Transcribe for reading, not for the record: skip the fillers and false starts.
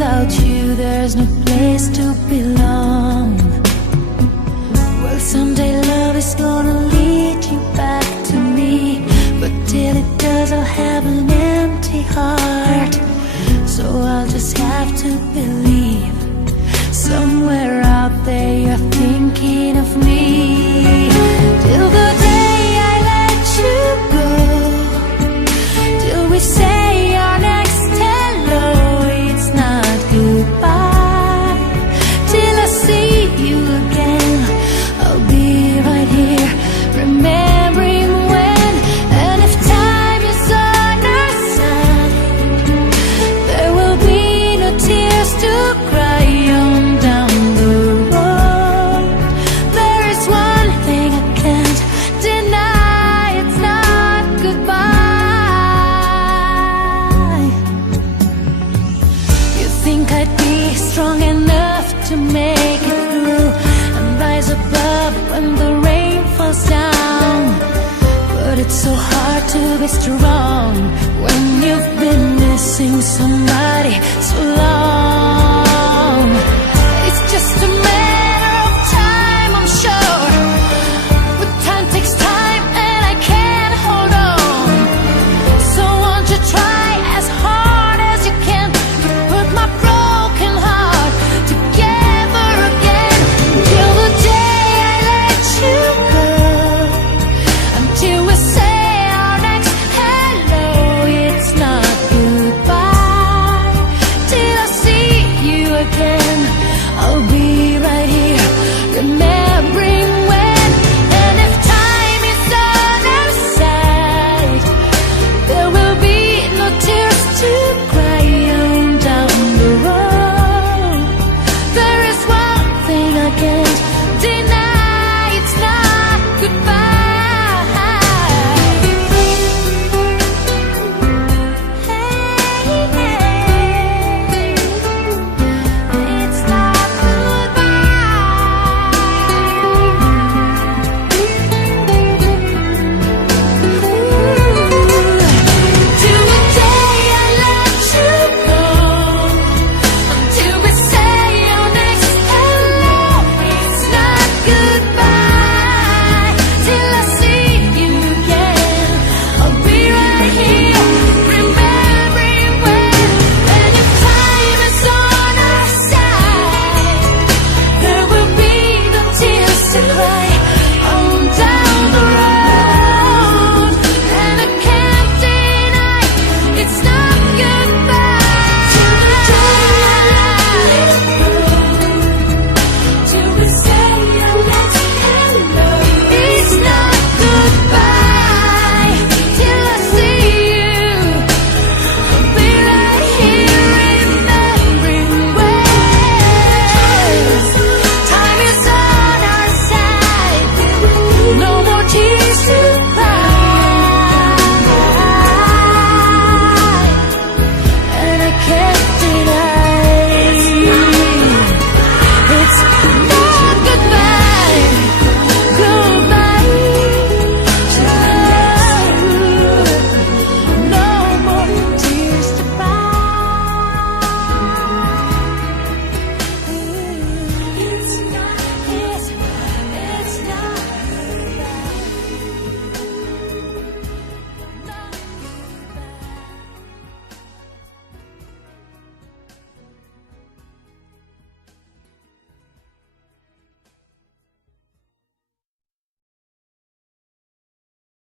Without you, there's no place to belong. Well, someday love is gonna lead you back to me, but till it does, I'll have an empty heart. So I'll just have to believe somewhere out there you're thinking of me. Till the day I let you go, till we say our next hello, it's not goodbye. Till I see you again, I'll be right here, remembering when. And if time is on our side, there will be no tears to cry on down the road. There is one thing I can't deny, it's not goodbye. You think I'd be strong enough to make it through and rise above when the rain falls down, but it's so hard to be strong when you've been missing somebody so